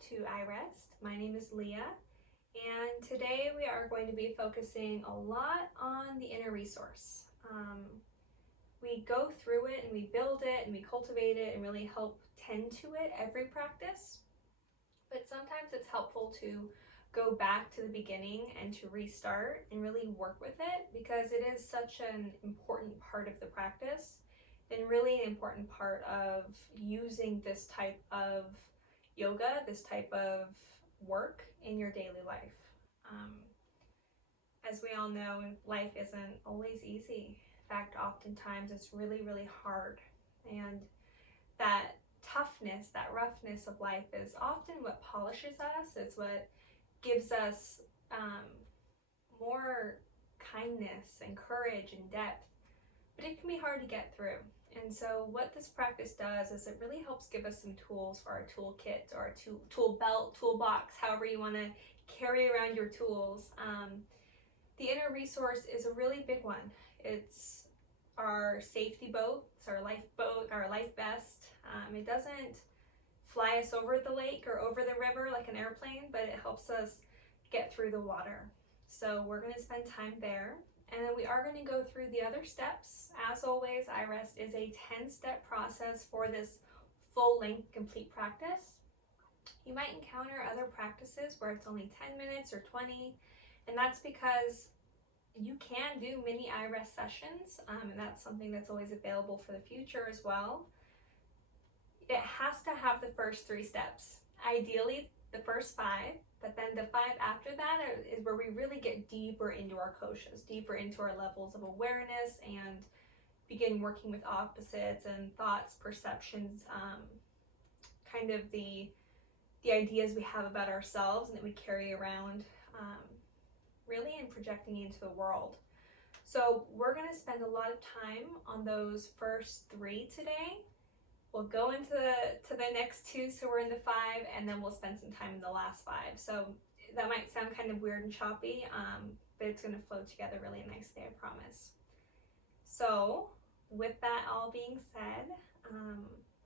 to iRest. My name is Leah, and today we are going to be focusing a lot on the inner resource. We go through it and we build it and we cultivate it and really help tend to it every practice, but sometimes it's helpful to go back to the beginning and to restart and really work with it because it is such an important part of the practice and really an important part of using this type of yoga, this type of work in your daily life. As we all know, life isn't always easy. In fact, oftentimes it's really, really hard. And that toughness, that roughness of life is often what polishes us. It's what gives us more kindness and courage and depth. But it can be hard to get through. And so what this practice does is it really helps give us some tools for our toolkit or our tool belt, toolbox, however you want to carry around your tools. The inner resource is a really big one. It's our safety boat, it's our lifeboat, our life vest. It doesn't fly us over the lake or over the river like an airplane, but it helps us get through the water. So we're going to spend time there. And then we are going to go through the other steps. As always, iRest is a 10-step process for this full-length complete practice. You might encounter other practices where it's only 10 minutes or 20, and that's because you can do mini iRest sessions, and that's something that's always available for the future as well. It has to have the first 3 steps. Ideally, the first 5, but then the 5 after that is where we really get deeper into our koshas, deeper into our levels of awareness and begin working with opposites and thoughts, perceptions, kind of the ideas we have about ourselves and that we carry around really and projecting into the world. So we're going to spend a lot of time on those first 3 today. We'll go into the next 2, so we're in the 5, and then we'll spend some time in the last 5. So that might sound kind of weird and choppy, but it's going to flow together really nicely, I promise. So with that all being said,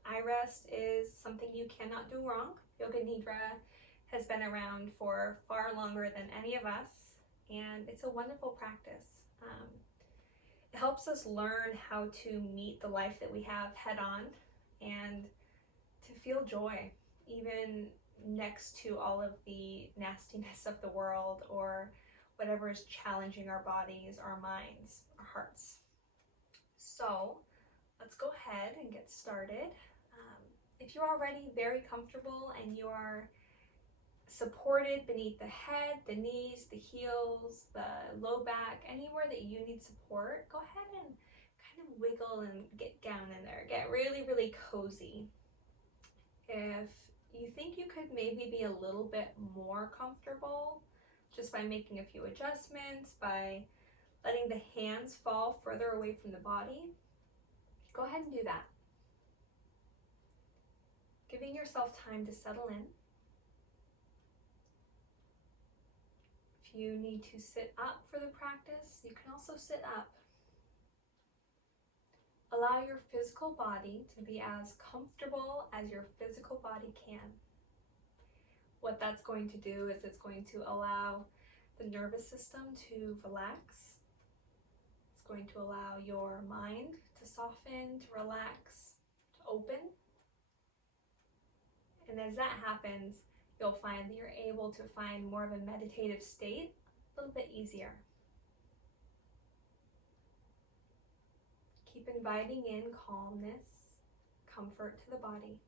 iRest is something you cannot do wrong. Yoga Nidra has been around for far longer than any of us, and it's a wonderful practice. It helps us learn how to meet the life that we have head on, and to feel joy, even next to all of the nastiness of the world or whatever is challenging our bodies, our minds, our hearts. So let's go ahead and get started. If you're already very comfortable and you are supported beneath the head, the knees, the heels, the low back, anywhere that you need support, go ahead and kind of wiggle and get down in there. Get really, really cozy. If you think you could maybe be a little bit more comfortable just by making a few adjustments, by letting the hands fall further away from the body, go ahead and do that. Giving yourself time to settle in. If you need to sit up for the practice, you can also sit up. Allow your physical body to be as comfortable as your physical body can. What that's going to do is it's going to allow the nervous system to relax. It's going to allow your mind to soften, to relax, to open. And as that happens, you'll find that you're able to find more of a meditative state a little bit easier. Keep inviting in calmness, comfort to the body.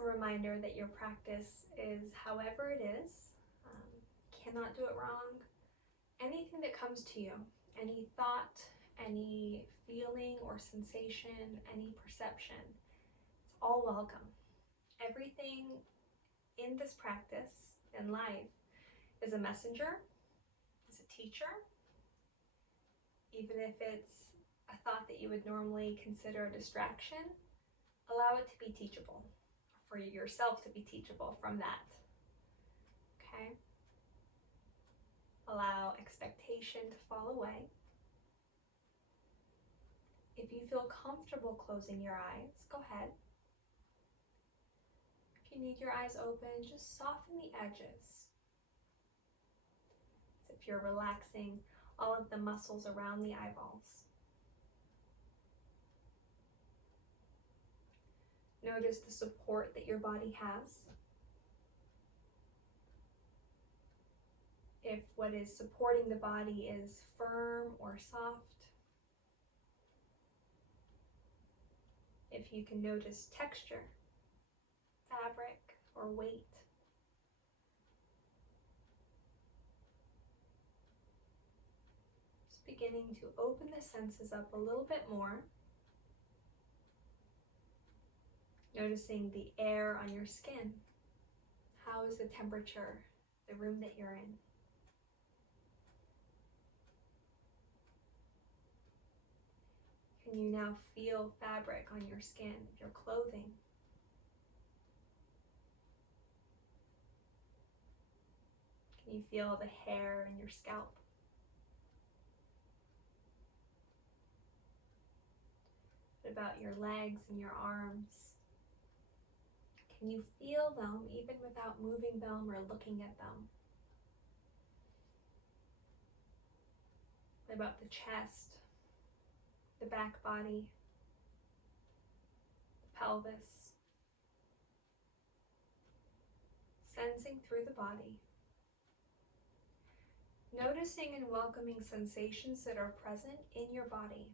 A reminder that your practice is however it is. Cannot do it wrong. Anything that comes to you, any thought, any feeling or sensation, any perception, it's all welcome. Everything in this practice, in life, is a messenger, is a teacher. Even if it's a thought that you would normally consider a distraction, allow it to be teachable, for yourself to be teachable from that. Okay? Allow expectation to fall away. If you feel comfortable closing your eyes, go ahead. If you need your eyes open, just soften the edges. As if you're relaxing all of the muscles around the eyeballs. Notice the support that your body has. If what is supporting the body is firm or soft. If you can notice texture, fabric, or weight. Just beginning to open the senses up a little bit more. Noticing the air on your skin. How is the temperature, the room that you're in? Can you now feel fabric on your skin, your clothing? Can you feel the hair in your scalp? What about your legs and your arms? Can you feel them even without moving them or looking at them? What about the chest, the back body, the pelvis? Sensing through the body. Noticing and welcoming sensations that are present in your body.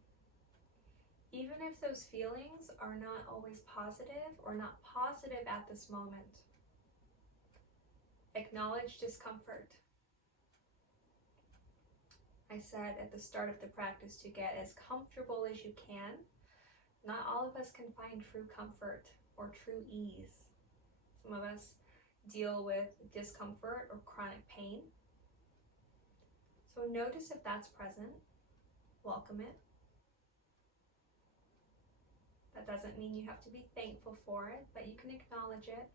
Even if those feelings are not always positive or not positive at this moment. Acknowledge discomfort. I said at the start of the practice to get as comfortable as you can. Not all of us can find true comfort or true ease. Some of us deal with discomfort or chronic pain. So notice if that's present. Welcome it. That doesn't mean you have to be thankful for it, but you can acknowledge it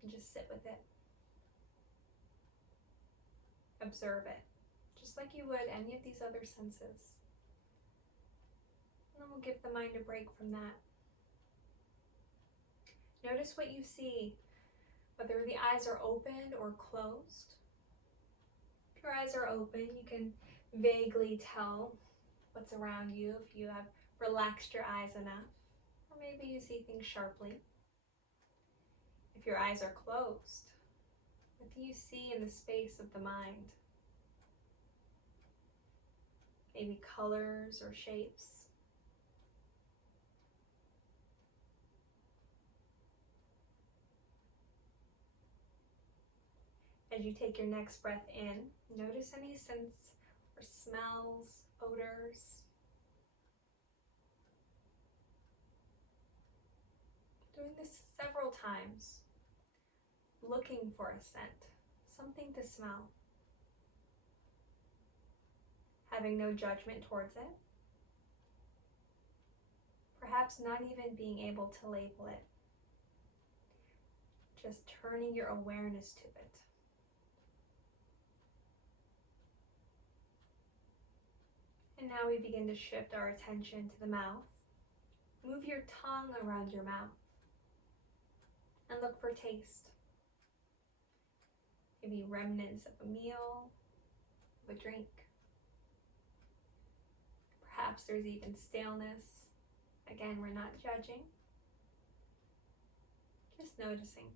and just sit with it. Observe it, just like you would any of these other senses. And then we'll give the mind a break from that. Notice what you see, whether the eyes are open or closed. If your eyes are open, you can vaguely tell what's around you if you have relaxed your eyes enough, or maybe you see things sharply. If your eyes are closed, what do you see in the space of the mind? Maybe colors or shapes. As you take your next breath in, notice any scents or smells, odors. Doing this several times, looking for a scent, something to smell. Having no judgment towards it. Perhaps not even being able to label it. Just turning your awareness to it. And now we begin to shift our attention to the mouth. Move your tongue around your mouth. And look for taste. Maybe remnants of a meal, of a drink. Perhaps there's even staleness. Again, we're not judging. Just noticing.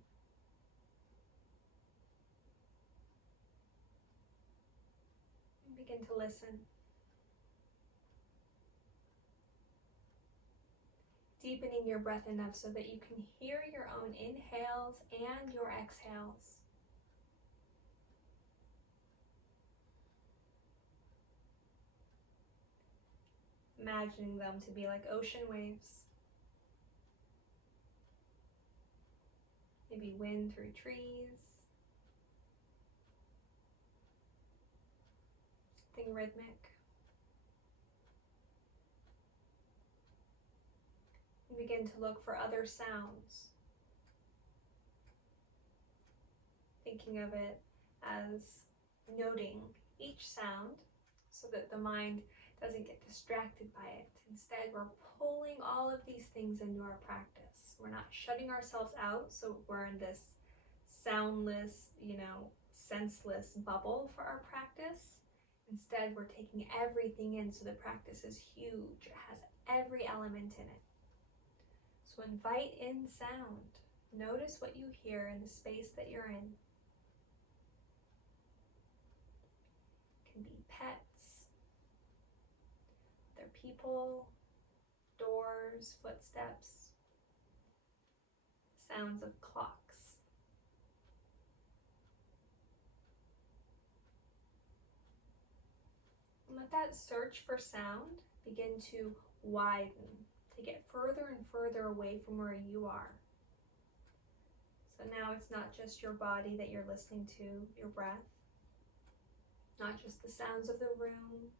And begin to listen. Deepening your breath enough so that you can hear your own inhales and your exhales. Imagining them to be like ocean waves. Maybe wind through trees. Something rhythmic. And begin to look for other sounds. Thinking of it as noting each sound so that the mind doesn't get distracted by it. Instead, we're pulling all of these things into our practice. We're not shutting ourselves out, so we're in this soundless, senseless bubble for our practice. Instead, we're taking everything in, so the practice is huge. It has every element in it. So invite in sound. Notice what you hear in the space that you're in. It can be pets, other people, doors, footsteps, sounds of clocks. And let that search for sound begin to widen, to get further and further away from where you are. So now it's not just your body that you're listening to, your breath, not just the sounds of the room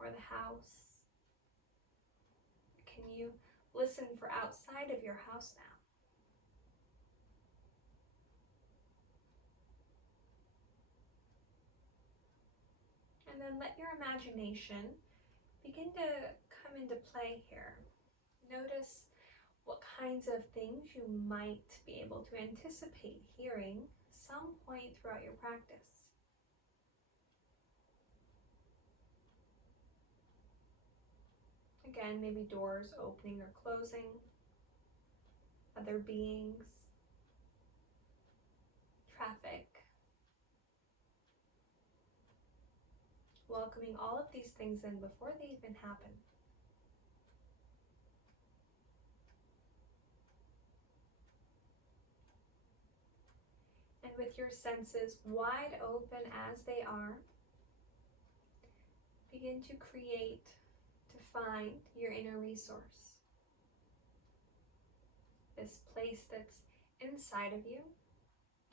or the house. Can you listen for outside of your house now? And then let your imagination begin to come into play here. Notice what kinds of things you might be able to anticipate hearing some point throughout your practice. Again, maybe doors opening or closing, other beings, traffic. Welcoming all of these things in before they even happen. And with your senses wide open as they are, begin to create, to find your inner resource. This place that's inside of you,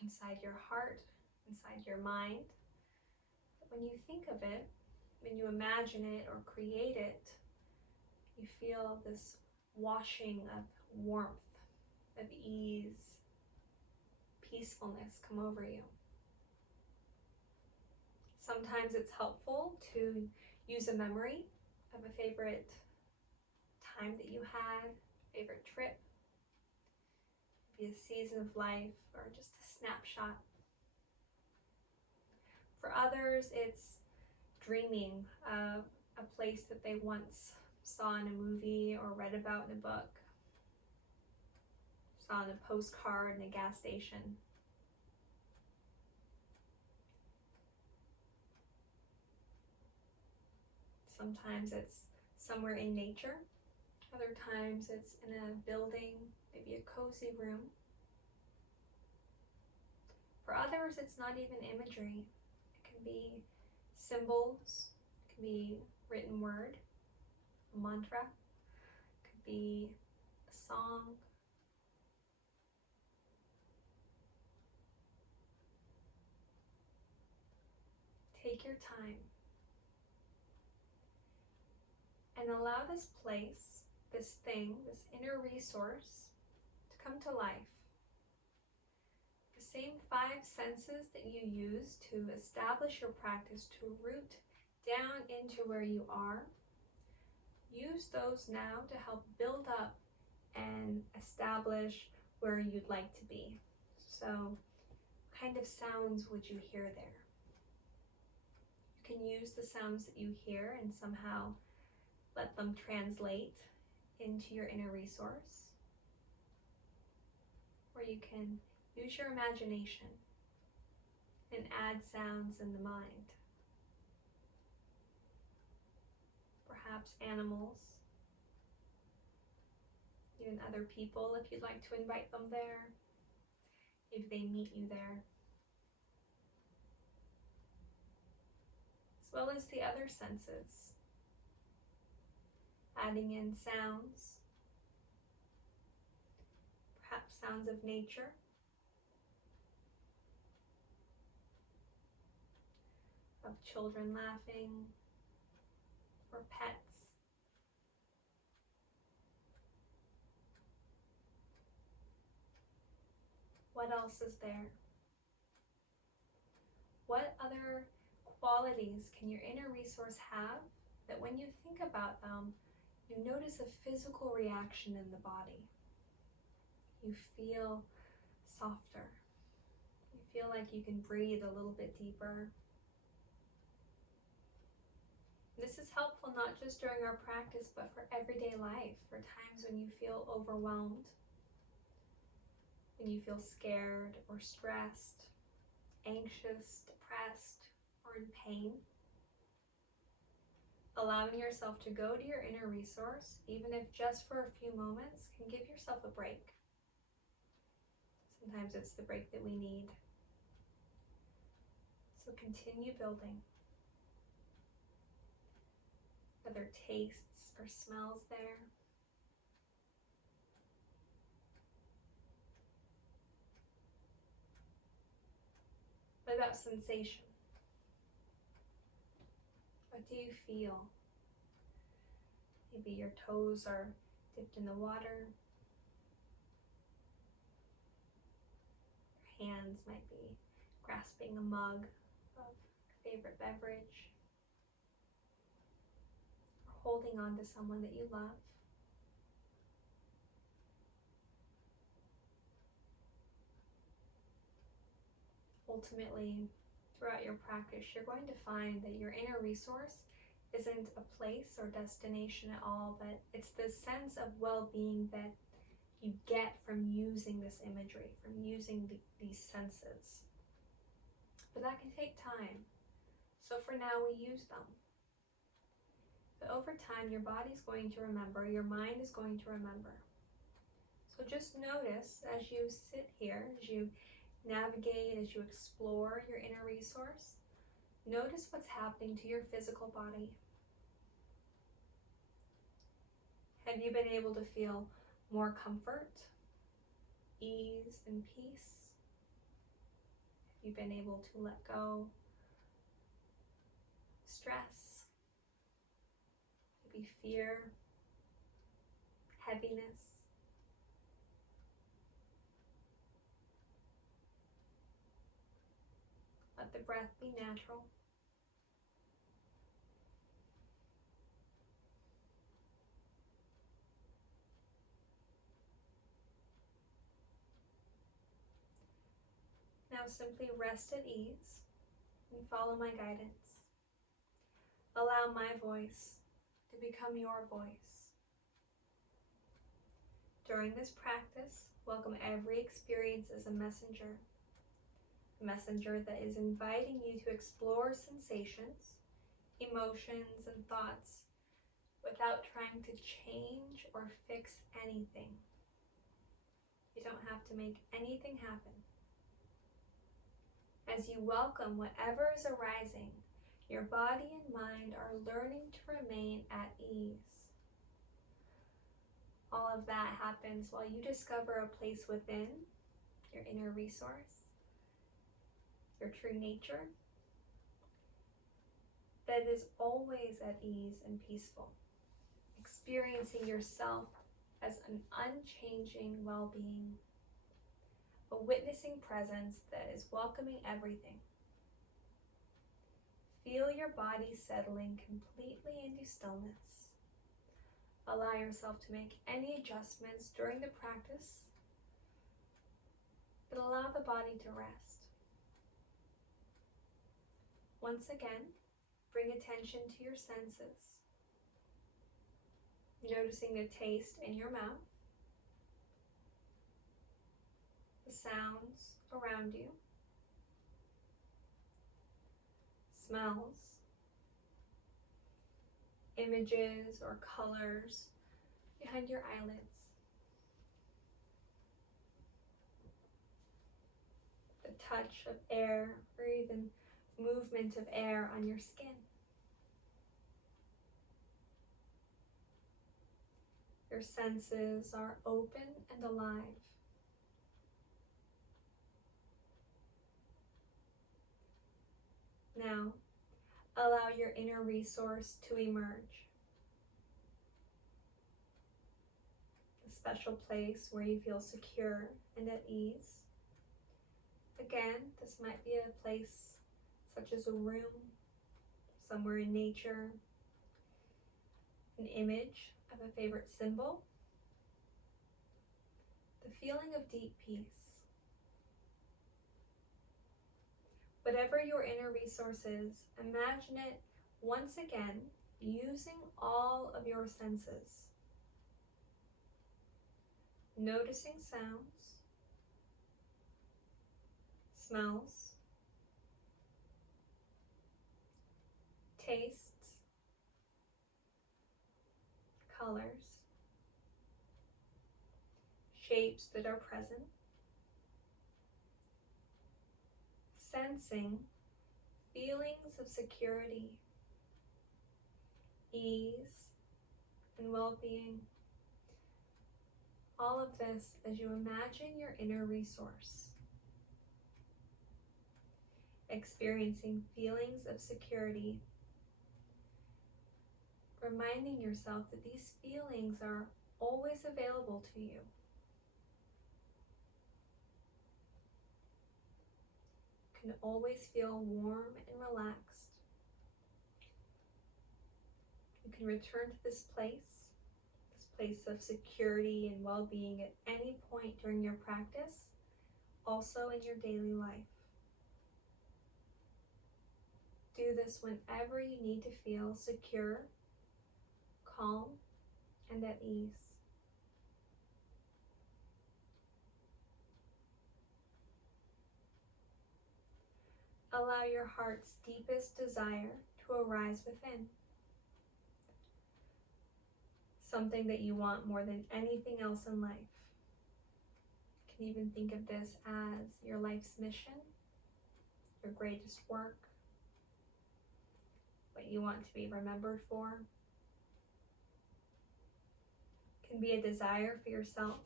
inside your heart, inside your mind. When you think of it, when you imagine it or create it, you feel this washing of warmth, of ease, peacefulness come over you. Sometimes it's helpful to use a memory of a favorite time that you had, favorite trip, maybe a season of life, or just a snapshot. For others, it's dreaming of a place that they once saw in a movie or read about in a book, saw in a postcard in a gas station. Sometimes it's somewhere in nature. Other times it's in a building, maybe a cozy room. For others, it's not even imagery. It can be symbols, it can be written word, a mantra, it could be a song. Take your time and allow this place, this thing, this inner resource to come to life. The same 5 senses that you use to establish your practice, to root down into where you are, use those now to help build up and establish where you'd like to be. So, what kind of sounds would you hear there? You can use the sounds that you hear and somehow let them translate into your inner resource. Or you can use your imagination and add sounds in the mind. Perhaps animals, even other people if you'd like to invite them there, if they meet you there. As well as the other senses. Adding in sounds, perhaps sounds of nature, of children laughing, or pets. What else is there? What other qualities can your inner resource have that when you think about them, you notice a physical reaction in the body? You feel softer. You feel like you can breathe a little bit deeper. This is helpful not just during our practice, but for everyday life, for times when you feel overwhelmed, when you feel scared or stressed, anxious, depressed, or in pain. Allowing yourself to go to your inner resource, even if just for a few moments, can give yourself a break. Sometimes it's the break that we need. So continue building. Are there tastes or smells there? What about sensation? What do you feel? Maybe your toes are dipped in the water. Your hands might be grasping a mug of your favorite beverage. Or holding on to someone that you love. Ultimately, throughout your practice, you're going to find that your inner resource isn't a place or destination at all, but it's the sense of well-being that you get from using this imagery, from using these senses. But that can take time. So for now, we use them. But over time, your body's going to remember, your mind is going to remember. So just notice as you sit here, as you navigate, as you explore your inner resource, notice what's happening to your physical body. Have you been able to feel more comfort, ease, and peace? Have you been able to let go stress, maybe fear, heaviness? Let the breath be natural. Now simply rest at ease and follow my guidance. Allow my voice to become your voice. During this practice, welcome every experience as a messenger that is inviting you to explore sensations, emotions, and thoughts without trying to change or fix anything. You don't have to make anything happen. As you welcome whatever is arising, your body and mind are learning to remain at ease. All of that happens while you discover a place within your inner resource, your true nature, that is always at ease and peaceful, experiencing yourself as an unchanging well-being, a witnessing presence that is welcoming everything. Feel your body settling completely into stillness. Allow yourself to make any adjustments during the practice, but allow the body to rest. Once again, bring attention to your senses, noticing the taste in your mouth, the sounds around you, smells, images or colors behind your eyelids, the touch of air or even movement of air on your skin. Your senses are open and alive. Now, allow your inner resource to emerge. A special place where you feel secure and at ease. Again, this might be a place such as a room, somewhere in nature, an image of a favorite symbol, the feeling of deep peace. Whatever your inner resource is, imagine it once again using all of your senses. Noticing sounds, smells, tastes, colors, shapes that are present, sensing feelings of security, ease, and well-being. All of this as you imagine your inner resource, experiencing feelings of security, reminding yourself that these feelings are always available to you. You can always feel warm and relaxed. You can return to this place of security and well-being at any point during your practice, also in your daily life. Do this whenever you need to feel secure, calm, and at ease. Allow your heart's deepest desire to arise within. Something that you want more than anything else in life. You can even think of this as your life's mission, your greatest work, what you want to be remembered for. It can be a desire for yourself,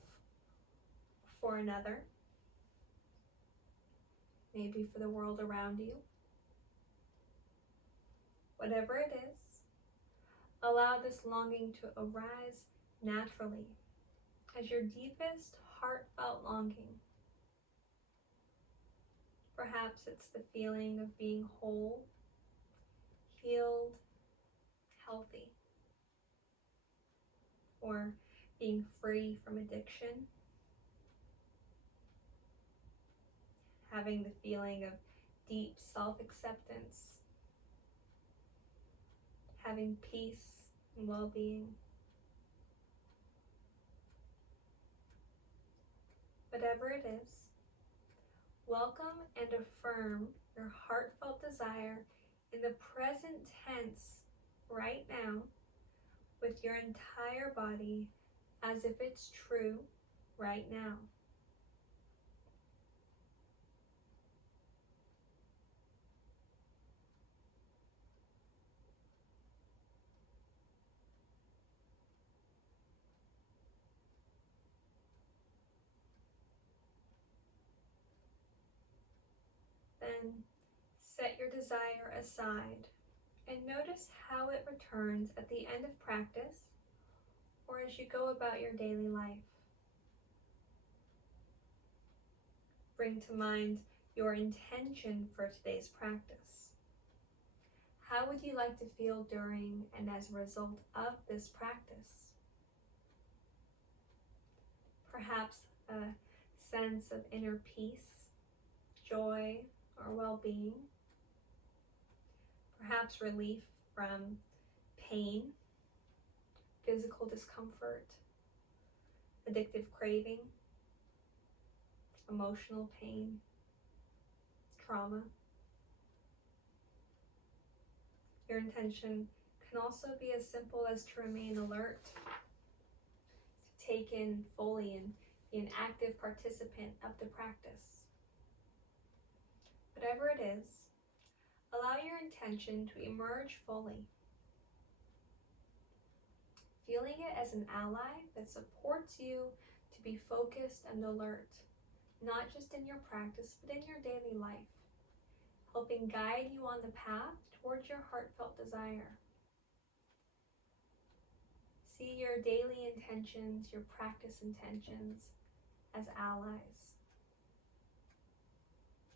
for another, maybe for the world around you. Whatever it is, allow this longing to arise naturally as your deepest heartfelt longing. Perhaps it's the feeling of being whole, healed, healthy, or being free from addiction, having the feeling of deep self-acceptance, having peace and well-being. Whatever it is, welcome and affirm your heartfelt desire in the present tense right now with your entire body as if it's true right now. Then set your desire aside and notice how it returns at the end of practice or as you go about your daily life. Bring to mind your intention for today's practice. How would you like to feel during and as a result of this practice? Perhaps a sense of inner peace, joy, or well-being. Perhaps relief from pain, physical discomfort, addictive craving, emotional pain, trauma. Your intention can also be as simple as to remain alert, to take in fully and be an active participant of the practice. Whatever it is, allow your intention to emerge fully, feeling it as an ally that supports you to be focused and alert, not just in your practice, but in your daily life, helping guide you on the path towards your heartfelt desire. See your daily intentions, your practice intentions as allies,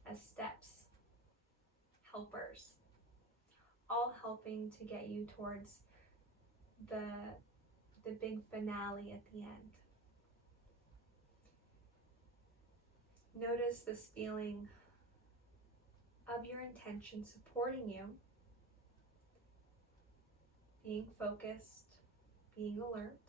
as steps, helpers, all helping to get you towards the big finale at the end. Notice this feeling of your intention supporting you, being focused, being alert,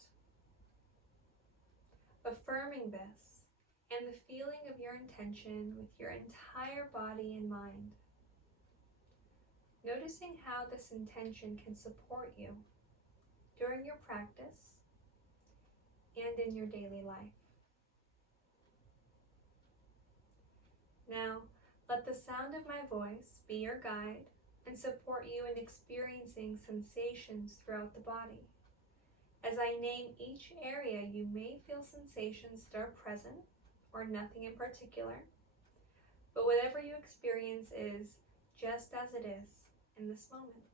affirming this and the feeling of your intention with your entire body and mind. Noticing how this intention can support you during your practice and in your daily life. Now, let the sound of my voice be your guide and support you in experiencing sensations throughout the body. As I name each area, you may feel sensations that are present or nothing in particular, but whatever you experience is just as it is in this moment.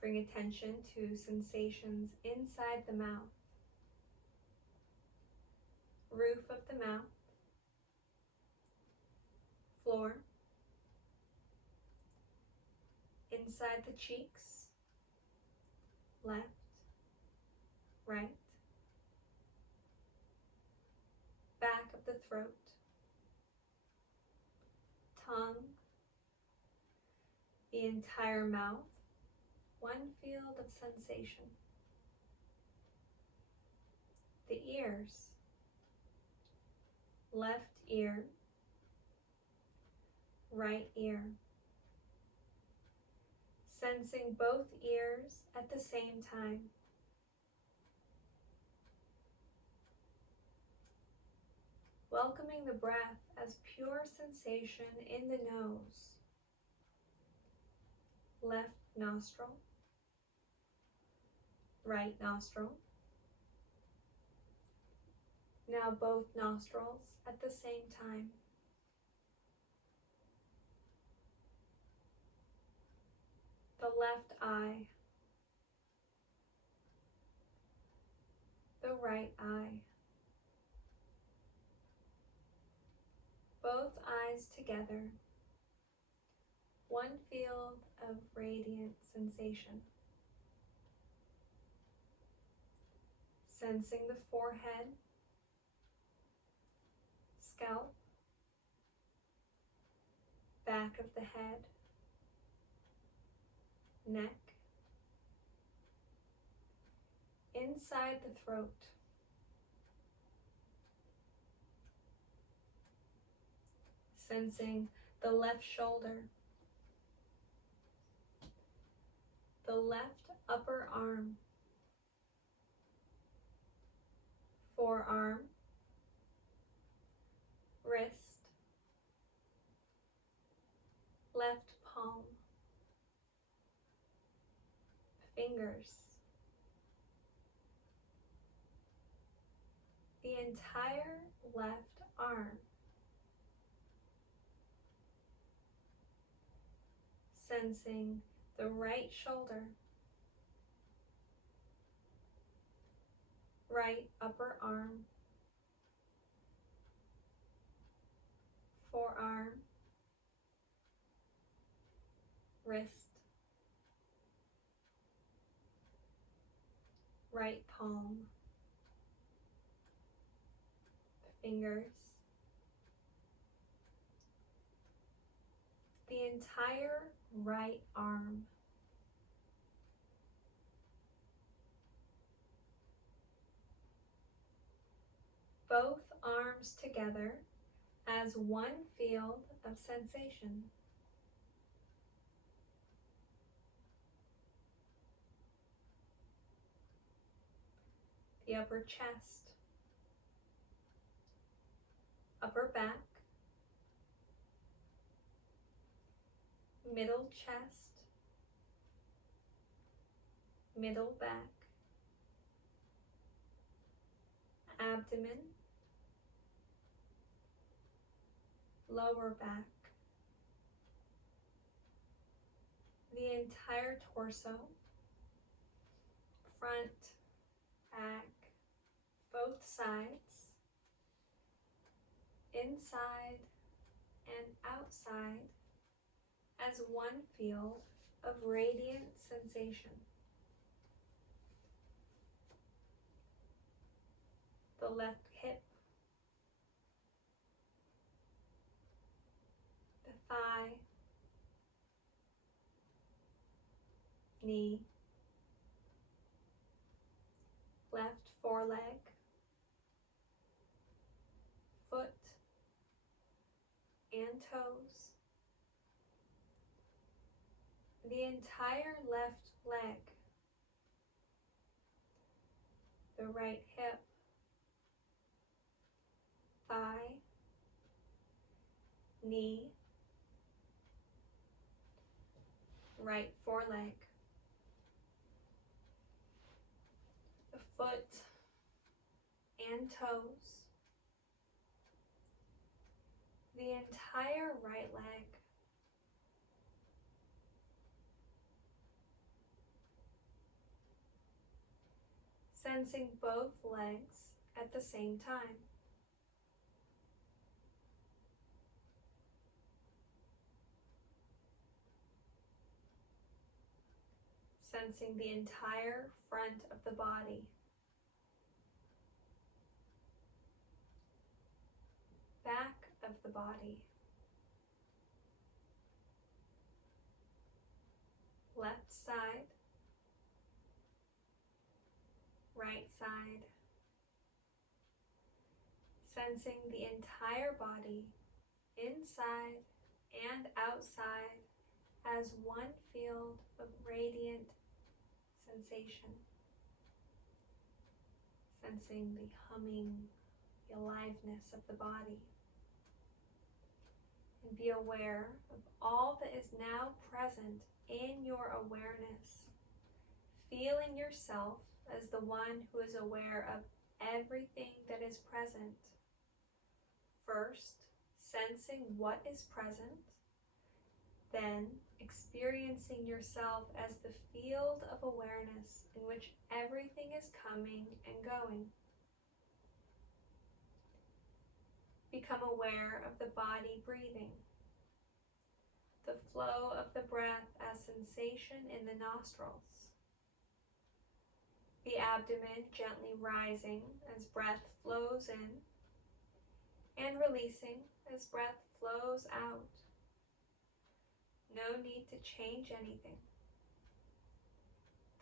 Bring attention to sensations inside the mouth, roof of the mouth, floor, inside the cheeks, left, right, back of the throat, tongue, the entire mouth, one field of sensation. The ears, left ear, right ear. Sensing both ears at the same time. Welcoming the breath as pure sensation in the nose, left nostril, right nostril. Now both nostrils at the same time. The left eye, the right eye. Both eyes together, one field of radiant sensation. Sensing the forehead, scalp, back of the head, neck, inside the throat. Sensing the left shoulder, the left upper arm, forearm, wrist, left palm, fingers, the entire left arm. Sensing the right shoulder, right upper arm, forearm, wrist, right palm, fingers, the entire right arm. Both arms together as one field of sensation. The upper chest, upper back, middle chest, middle back, abdomen, lower back, the entire torso, front, back, both sides, inside and outside as one field of radiant sensation. The left hip, the thigh, knee, left foreleg, foot and toes, the entire left leg, the right hip, thigh, knee, right foreleg, the foot and toes, the entire right leg, sensing both legs at the same time. Sensing the entire front of the body, back of the body, left side, right side, sensing the entire body, inside and outside, as one field of radiant sensation. Sensing the humming, the aliveness of the body. And be aware of all that is now present in your awareness. Feeling yourself as the one who is aware of everything that is present. First, sensing what is present, then experiencing yourself as the field of awareness in which everything is coming and going. Become aware of the body breathing, the flow of the breath as sensation in the nostrils, the abdomen gently rising as breath flows in and releasing as breath flows out. No need to change anything.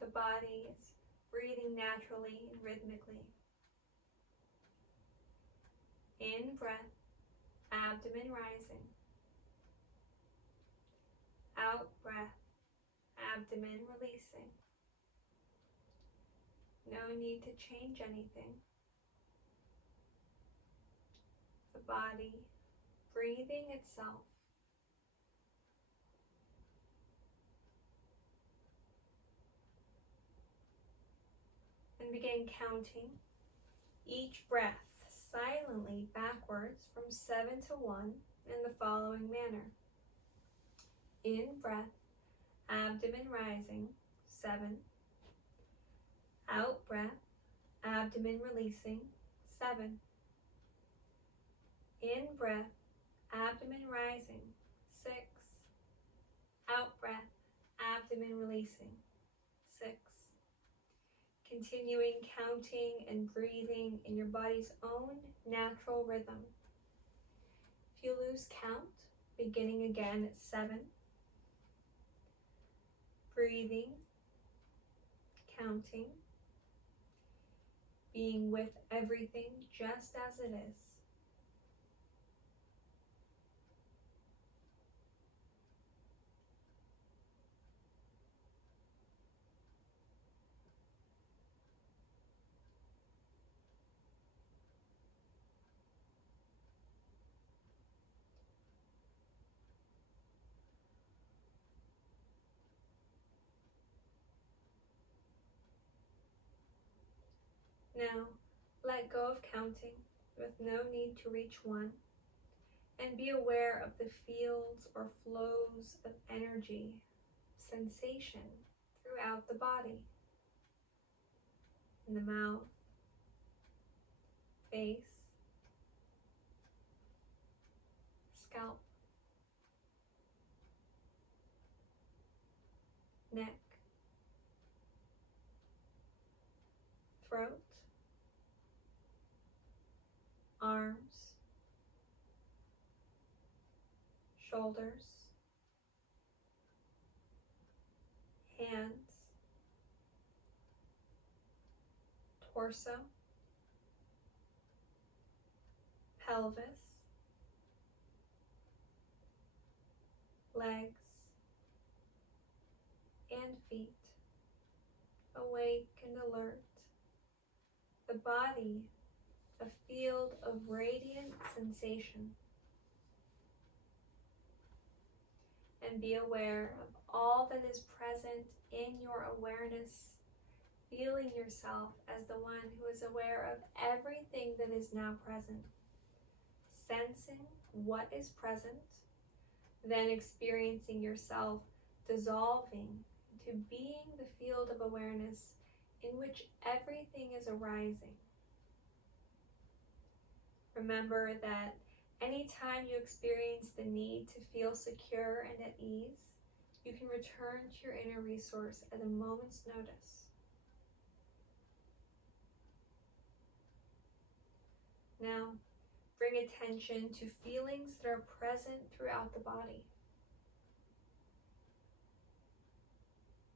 The body is breathing naturally and rhythmically. In breath, abdomen rising. Out breath, abdomen releasing. No need to change anything. The body breathing itself. And begin counting each breath silently backwards from 7 to 1 in the following manner. In breath, abdomen rising, 7. Out breath, abdomen releasing, 7. In breath, abdomen rising, 6. Out breath, abdomen releasing, 6. Continuing counting and breathing in your body's own natural rhythm. If you lose count, beginning again at 7. Breathing, counting, being with everything just as it is. Now, let go of counting with no need to reach 1, and be aware of the fields or flows of energy, sensation throughout the body, in the mouth, face, scalp, throat, arms, shoulders, hands, torso, pelvis, legs, and feet, awake and alert. The body, a field of radiant sensation. And be aware of all that is present in your awareness, feeling yourself as the one who is aware of everything that is now present, sensing what is present, then experiencing yourself dissolving into being the field of awareness in which everything is arising. Remember that anytime you experience the need to feel secure and at ease, you can return to your inner resource at a moment's notice. Now, bring attention to feelings that are present throughout the body.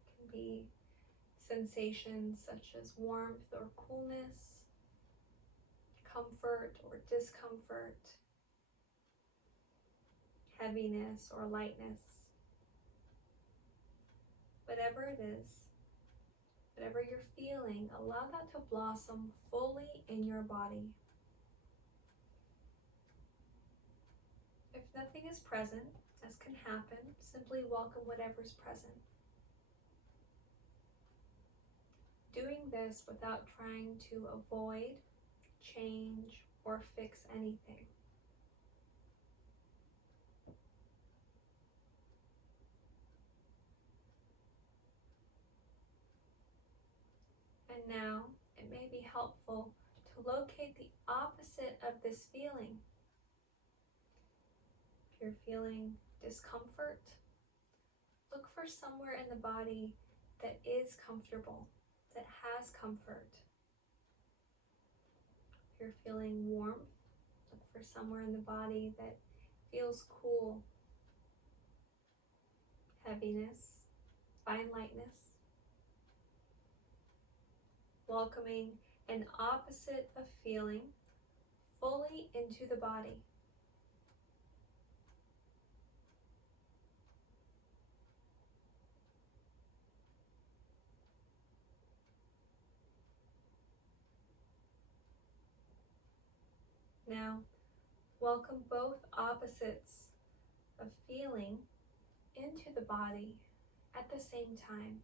It can be sensations such as warmth or coolness, comfort or discomfort, heaviness or lightness. Whatever it is, whatever you're feeling, allow that to blossom fully in your body. If nothing is present, as can happen, simply welcome whatever's present. Doing this without trying to avoid, change, or fix anything. And now, it may be helpful to locate the opposite of this feeling. If you're feeling discomfort, look for somewhere in the body that is comfortable, that has comfort. If you're feeling warmth, look for somewhere in the body that feels cool. Heaviness, find lightness. Welcoming an opposite of feeling fully into the body. Now, welcome both opposites of feeling into the body at the same time,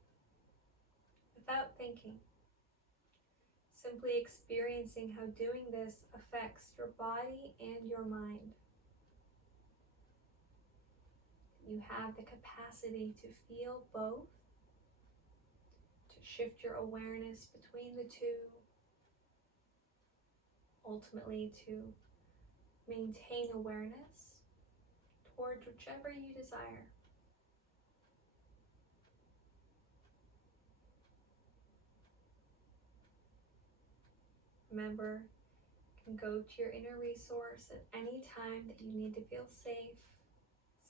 without thinking. Simply experiencing how doing this affects your body and your mind. You have the capacity to feel both, to shift your awareness between the two, ultimately to maintain awareness towards whichever you desire. Remember, you can go to your inner resource at any time that you need to feel safe,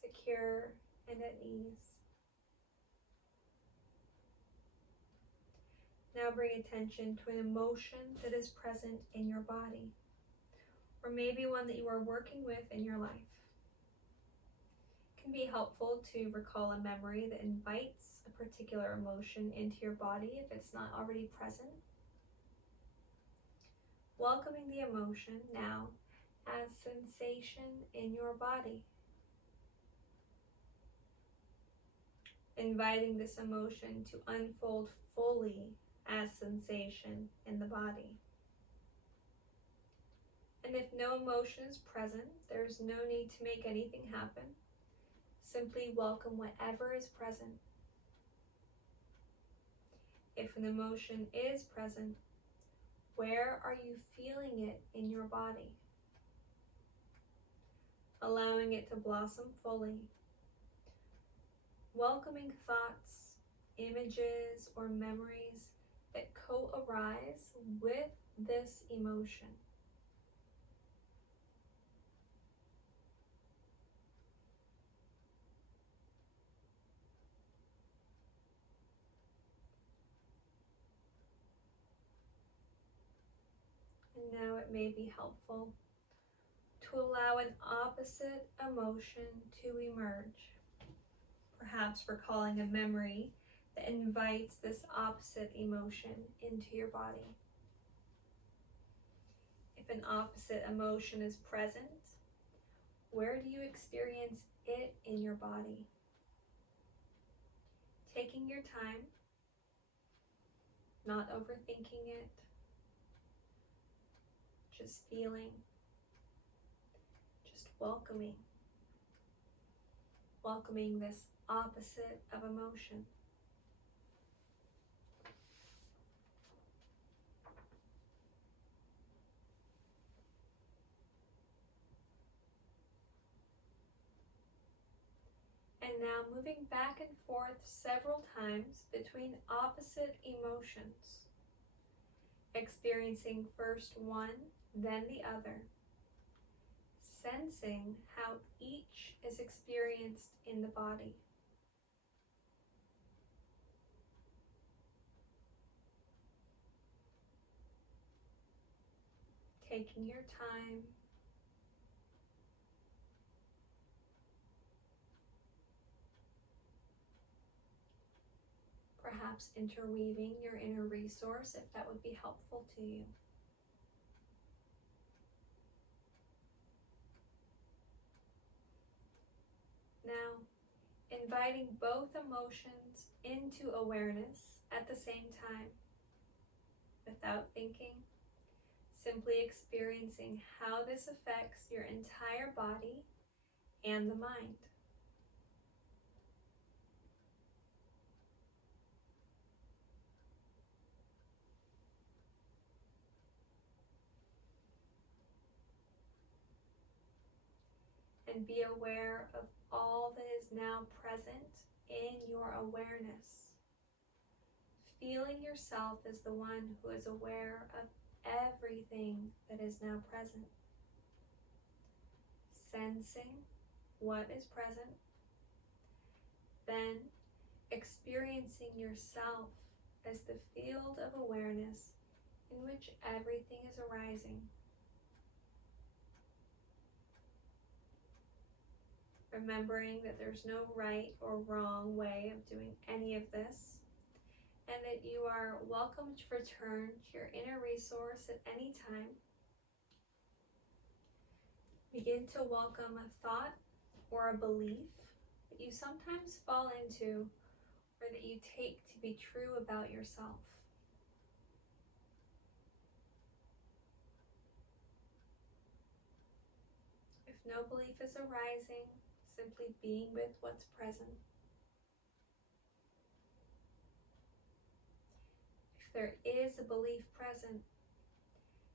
secure, and at ease. Now bring attention to an emotion that is present in your body, or maybe one that you are working with in your life. It can be helpful to recall a memory that invites a particular emotion into your body if it's not already present. Welcoming the emotion now as sensation in your body. Inviting this emotion to unfold fully as sensation in the body. And if no emotion is present, there's no need to make anything happen. Simply welcome whatever is present. If an emotion is present, where are you feeling it in your body? Allowing it to blossom fully. Welcoming thoughts, images, or memories that co-arise with this emotion. And now it may be helpful to allow an opposite emotion to emerge, perhaps recalling a memory that invites this opposite emotion into your body. If an opposite emotion is present, where do you experience it in your body? Taking your time, not overthinking it, just feeling, just welcoming this opposite of emotion. And now moving back and forth several times between opposite emotions, experiencing first one, then the other, sensing how each is experienced in the body. Taking your time, perhaps interweaving your inner resource if that would be helpful to you. Now, inviting both emotions into awareness at the same time, without thinking, simply experiencing how this affects your entire body and the mind. And be aware of all that is now present in your awareness. Feeling yourself as the one who is aware of everything that is now present. Sensing what is present, then experiencing yourself as the field of awareness in which everything is arising. Remembering that there's no right or wrong way of doing any of this, and that you are welcome to return to your inner resource at any time. Begin to welcome a thought or a belief that you sometimes fall into or that you take to be true about yourself. If no belief is arising, simply being with what's present. If there is a belief present,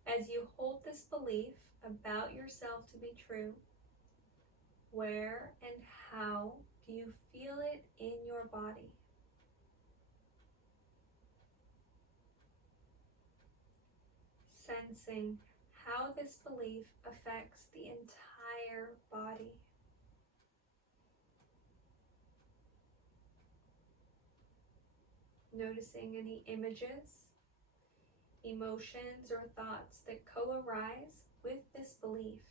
as you hold this belief about yourself to be true, where and how do you feel it in your body? Sensing how this belief affects the entire body. Noticing any images, emotions, or thoughts that co-arise with this belief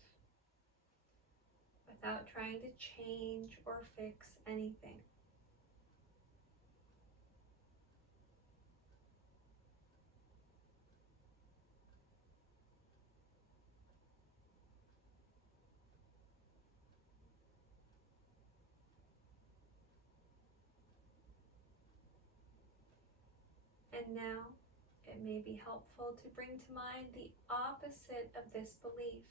without trying to change or fix anything. And now, it may be helpful to bring to mind the opposite of this belief,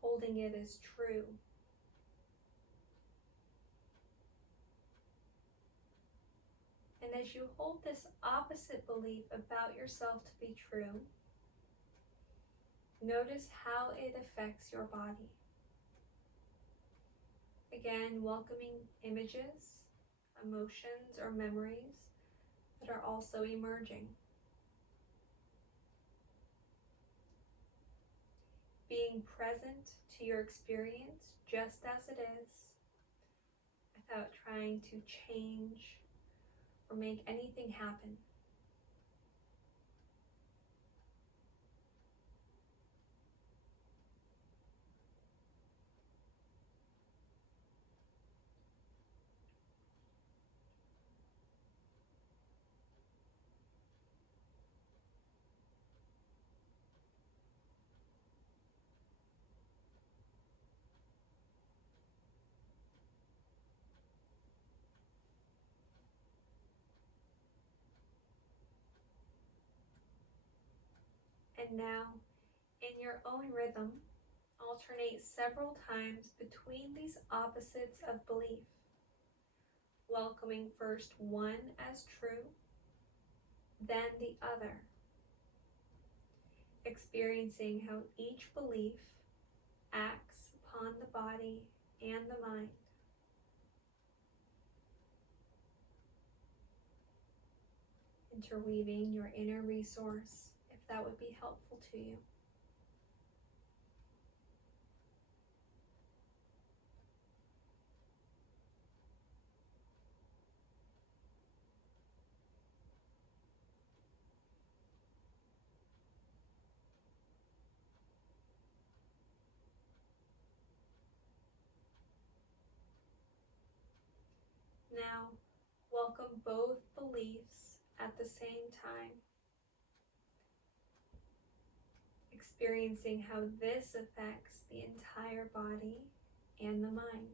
holding it as true. And as you hold this opposite belief about yourself to be true, notice how it affects your body. Again, welcoming images, emotions or memories that are also emerging. Being present to your experience just as it is, without trying to change or make anything happen. And now, in your own rhythm, alternate several times between these opposites of belief, welcoming first one as true, then the other, experiencing how each belief acts upon the body and the mind. Interweaving your inner resource, if that would be helpful to you. Now, welcome both beliefs at the same time, experiencing how this affects the entire body and the mind.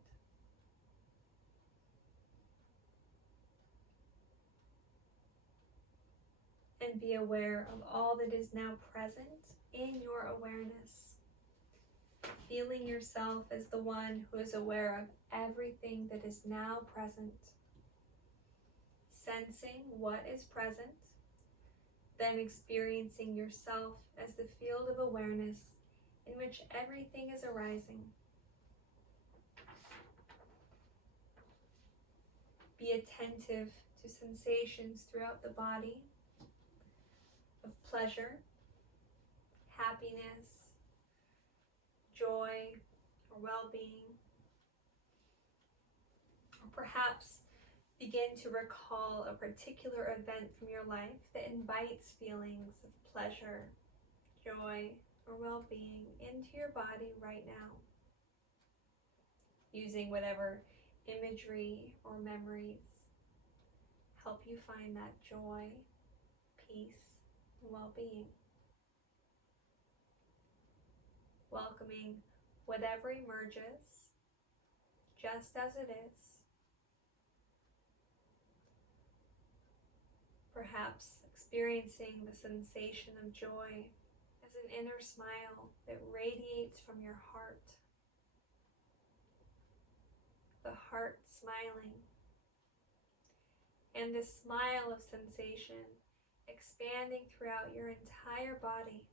And be aware of all that is now present in your awareness. Feeling yourself as the one who is aware of everything that is now present. Sensing what is present, then experiencing yourself as the field of awareness in which everything is arising. Be attentive to sensations throughout the body of pleasure, happiness, joy, or well-being. Or perhaps begin to recall a particular event from your life that invites feelings of pleasure, joy, or well-being into your body right now, using whatever imagery or memories help you find that joy, peace, and well-being. Welcoming whatever emerges just as it is. Perhaps experiencing the sensation of joy as an inner smile that radiates from your heart. The heart smiling. And this smile of sensation expanding throughout your entire body,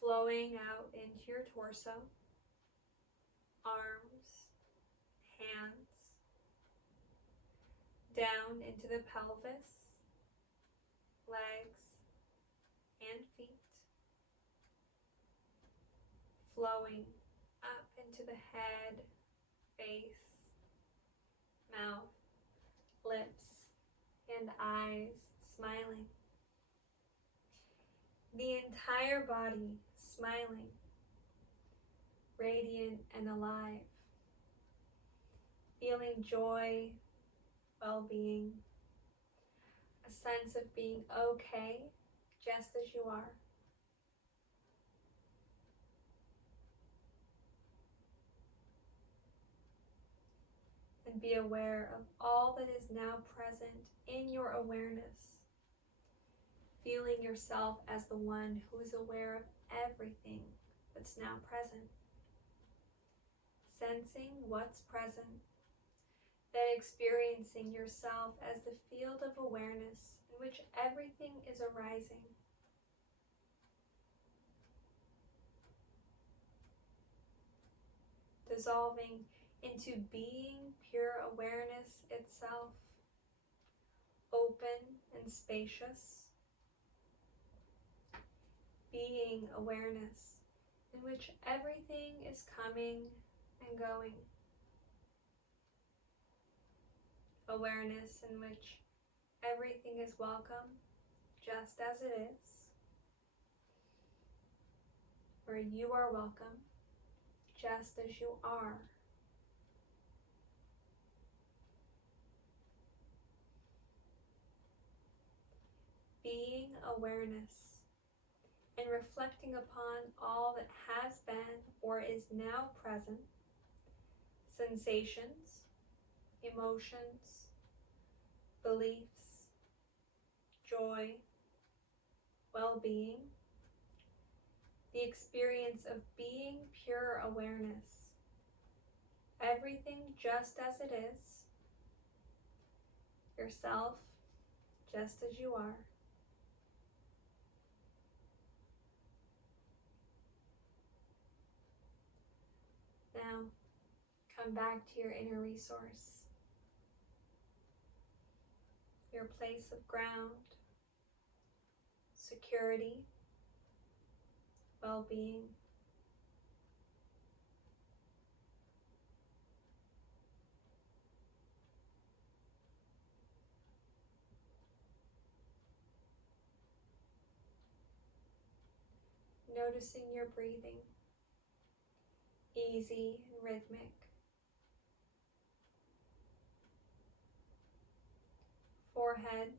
flowing out into your torso, arms, hands, down into the pelvis, legs, and feet, flowing up into the head, face, mouth, lips, and eyes, smiling. The entire body smiling, radiant and alive, feeling joy, well-being, a sense of being okay just as you are. And be aware of all that is now present in your awareness, feeling yourself as the one who is aware of everything that's now present. Sensing what's present, then experiencing yourself as the field of awareness in which everything is arising. Dissolving into being pure awareness itself, open and spacious. Being awareness in which everything is coming and going. Awareness in which everything is welcome just as it is, where you are welcome just as you are. Being awareness and reflecting upon all that has been or is now present, sensations, emotions, beliefs, joy, well-being, the experience of being pure awareness, everything just as it is, yourself just as you are. Now, come back to your inner resource, your place of ground, security, well-being. Noticing your breathing, easy and rhythmic. Forehead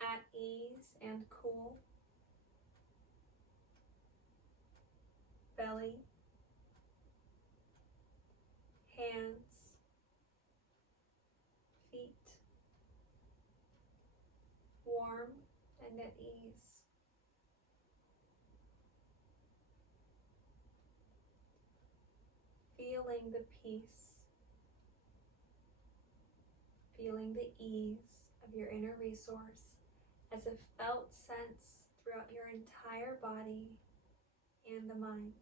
at ease and cool. Belly, hands, feet, warm and at ease. Feeling the peace, feeling the ease of your inner resource as a felt sense throughout your entire body and the mind.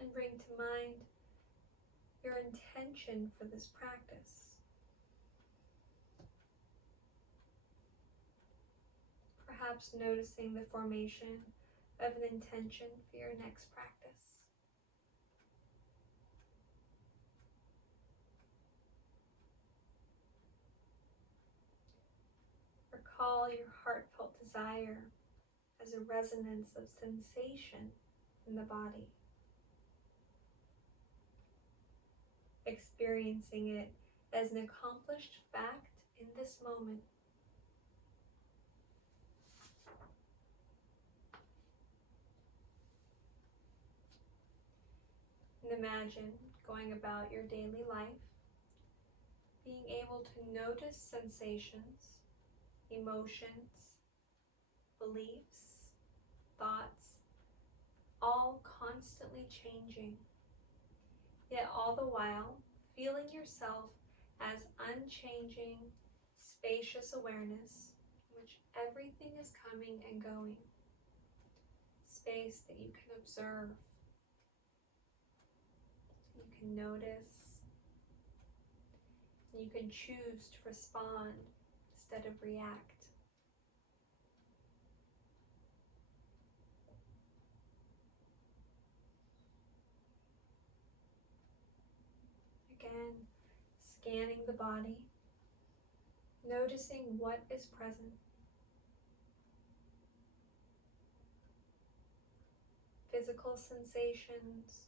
And bring to mind your intention for this practice. Perhaps noticing the formation of an intention for your next practice. Recall your heartfelt desire as a resonance of sensation in the body. Experiencing it as an accomplished fact in this moment. And imagine going about your daily life, being able to notice sensations, emotions, beliefs, thoughts, all constantly changing, yet all the while feeling yourself as unchanging, spacious awareness in which everything is coming and going, space that you can observe, you can notice, and you can choose to respond instead of react. Again, scanning the body, noticing what is present. Physical sensations,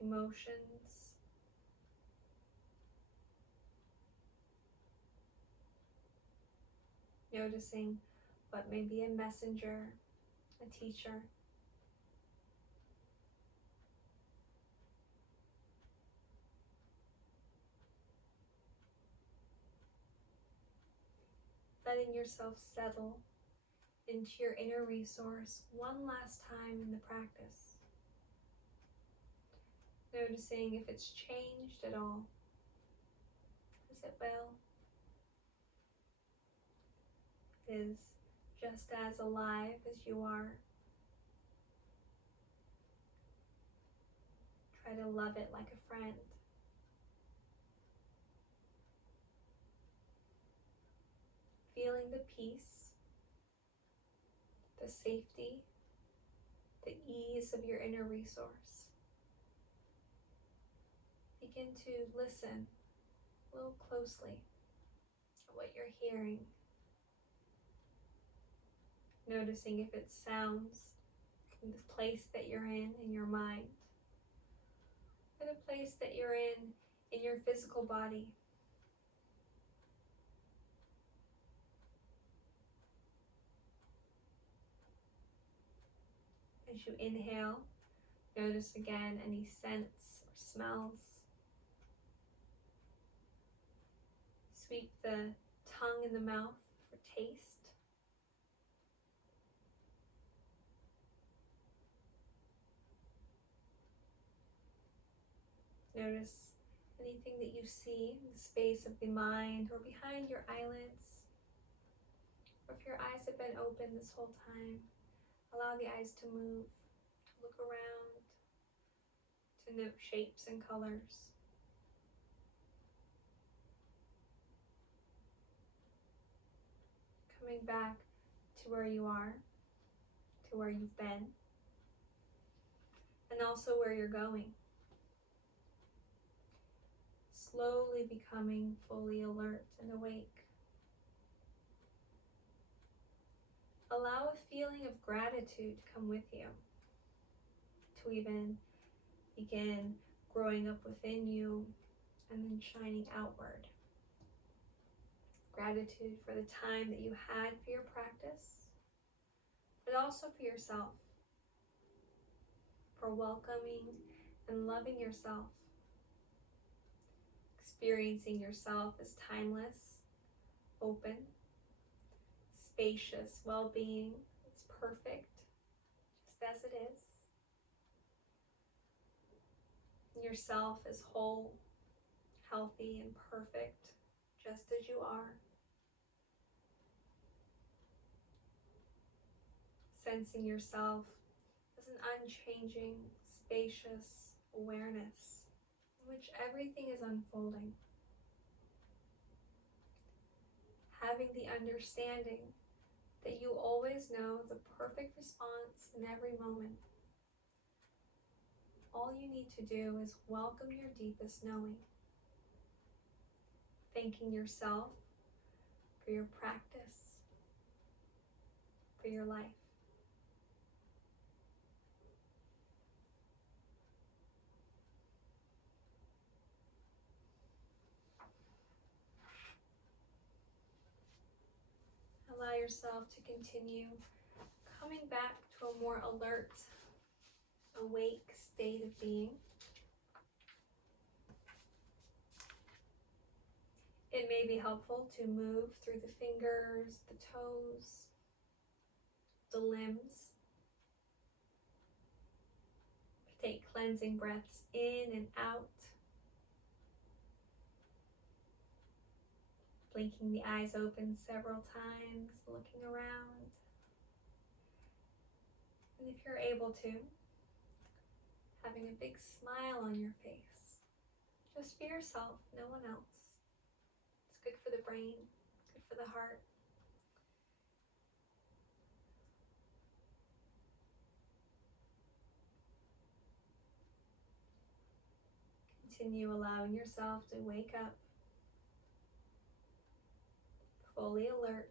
emotions, noticing what may be a messenger, a teacher. Letting yourself settle into your inner resource one last time in the practice. Noticing if it's changed at all, as it will. It is just as alive as you are. Try to love it like a friend. Feeling the peace, the safety, the ease of your inner resource. Begin to listen a little closely to what you're hearing. Noticing if it sounds from the place that you're in your mind, or the place that you're in your physical body. As you inhale, notice again any scents or smells. Sweep the tongue in the mouth for taste. Notice anything that you see in the space of the mind or behind your eyelids. Or if your eyes have been open this whole time, allow the eyes to move, to look around, to note shapes and colors. Coming back to where you are, to where you've been, and also where you're going. Slowly becoming fully alert and awake. Allow a feeling of gratitude to come with you, to even begin growing up within you and then shining outward. Gratitude for the time that you had for your practice, but also for yourself, for welcoming and loving yourself, experiencing yourself as timeless, open, spacious well-being. It's perfect, just as it is. Yourself as whole, healthy, and perfect, just as you are. Sensing yourself as an unchanging, spacious awareness in which everything is unfolding. Having the understanding that you always know the perfect response in every moment. All you need to do is welcome your deepest knowing. Thanking yourself for your practice, for your life. Allow yourself to continue coming back to a more alert, awake state of being. It may be helpful to move through the fingers, the toes, the limbs. Take cleansing breaths in and out. Blinking the eyes open several times, looking around. And if you're able to, having a big smile on your face. Just for yourself, no one else. It's good for the brain, good for the heart. Continue allowing yourself to wake up, fully alert.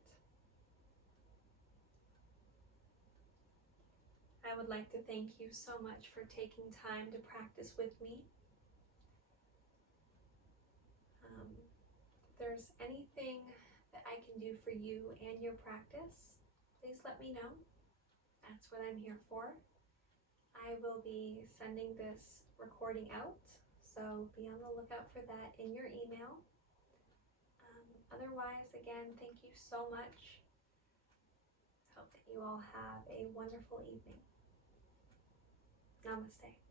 I would like to thank you so much for taking time to practice with me. If there's anything that I can do for you and your practice, please let me know. That's what I'm here for. I will be sending this recording out, so be on the lookout for that in your email. Otherwise, again, thank you so much. Hope that you all have a wonderful evening. Namaste.